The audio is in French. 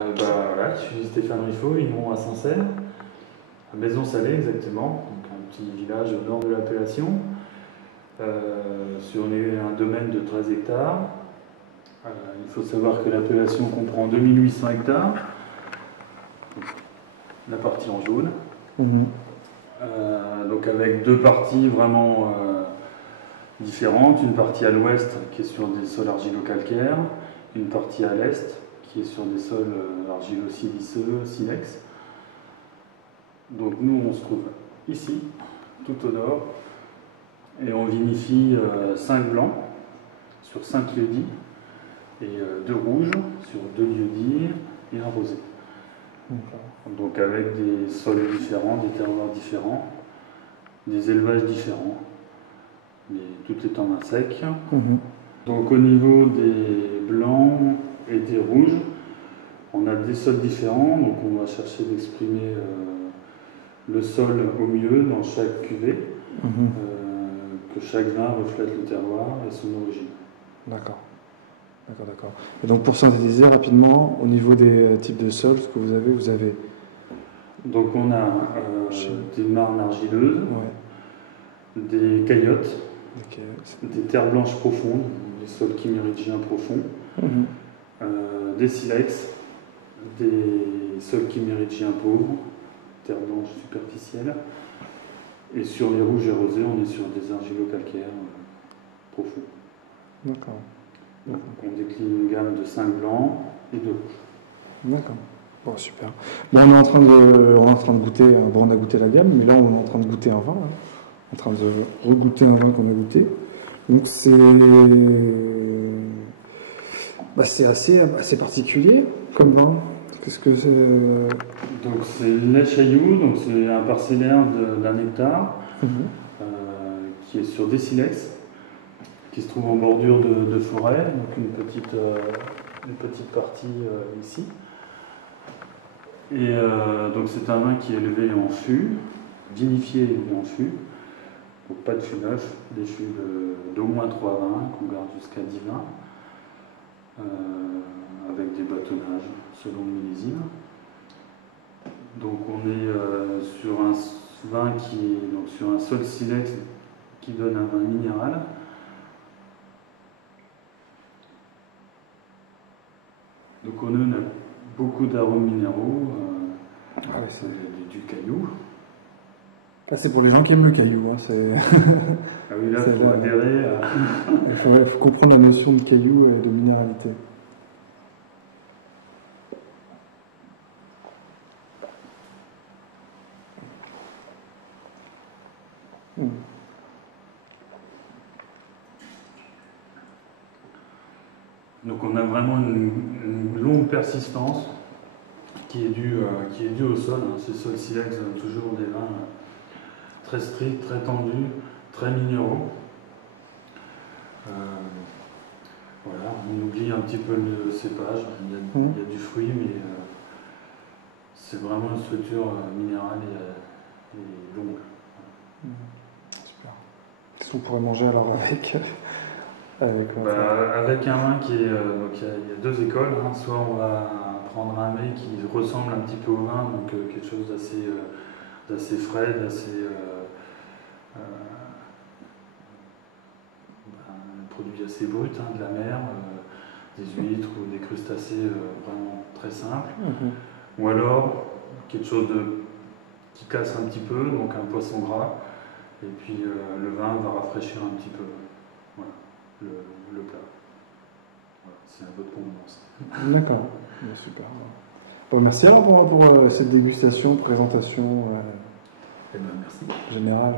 Voilà, je suis Stéphane Riffaut, vigneron à Sancerre, à Maison-Salée exactement, donc un petit village au nord de l'appellation, sur un domaine de 13 hectares. Il faut savoir que l'appellation comprend 2800 hectares, la partie en jaune, donc avec deux parties vraiment différentes, une partie à l'ouest qui est sur des sols argilo-calcaires, une partie à l'est qui est sur des sols argilo-siliceux, silex. Donc nous on se trouve ici, tout au nord, et on vinifie 5 blancs sur 5 lieux-dits et 2 rouges sur 2 lieux-dits et un rosé. Donc avec des sols différents, des terroirs différents, des élevages différents, mais tout est en main sec. Donc au niveau des blancs et des rouges, on a des sols différents, donc on va chercher d'exprimer le sol au mieux dans chaque cuvée, que chaque vin reflète le terroir et son origine. D'accord. Et donc pour synthétiser rapidement, au niveau des types de sols, ce que vous avez... Donc on a des marnes argileuses, des caillottes, des terres blanches profondes, des sols chiméridgiens profonds, des silex, des sols chiméridgiens pauvres, terres blanches superficielles. Et sur les rouges et rosés, on est sur des argilo-calcaires profonds. D'accord. Donc on décline une gamme de 5 blancs et 2 rouges. D'accord. Bon, super. Bon, on est en train de goûter, bon, on a goûté la gamme, mais là on est en train de goûter un vin, hein. En train de regoûter un vin qu'on a goûté. Donc c'est assez particulier comme vin. Qu'est-ce que c'est? Donc c'est lait Chailloux, donc c'est un parcellaire d'un hectare qui est sur des silex, qui se trouve en bordure de forêt, donc une petite partie ici. Et donc c'est un vin qui est élevé en fût, vinifié et élevé en fût. Donc pas de fût neuf, des fûts d'au moins 3 vins, qu'on garde jusqu'à 10 vins, avec des bâtonnages selon le millésime. Donc on est sur un vin qui est donc sur un sol silex qui donne un vin minéral. Donc on a beaucoup d'arômes minéraux, c'est du caillou. Là, c'est pour les gens qui aiment le caillou. Hein, ah oui, là, il faut adhérer à... Il faut comprendre la notion de caillou et de minéralité. Donc on a vraiment une longue persistance qui est due au sol. Hein. Ces sols silex donnent toujours des vins très stricts, très tendus, très minéraux. Voilà, on oublie un petit peu le cépage. Il y a du fruit, mais c'est vraiment une structure minérale et longue. Super. Qu'est-ce qu'on pourrait manger alors avec avec un vin qui est... donc il y a deux écoles. Hein. Soit on va prendre un mets qui ressemble un petit peu au vin, donc quelque chose d'assez frais, un produit assez brut, hein, de la mer, des huîtres ou des crustacés vraiment très simples. Ou alors quelque chose qui casse un petit peu, donc un poisson gras, et puis le vin va rafraîchir un petit peu. Voilà. Le plat. Voilà, c'est un peu de convenance. D'accord, super. Bon, merci alors pour cette dégustation, présentation Eh ben, merci. générale.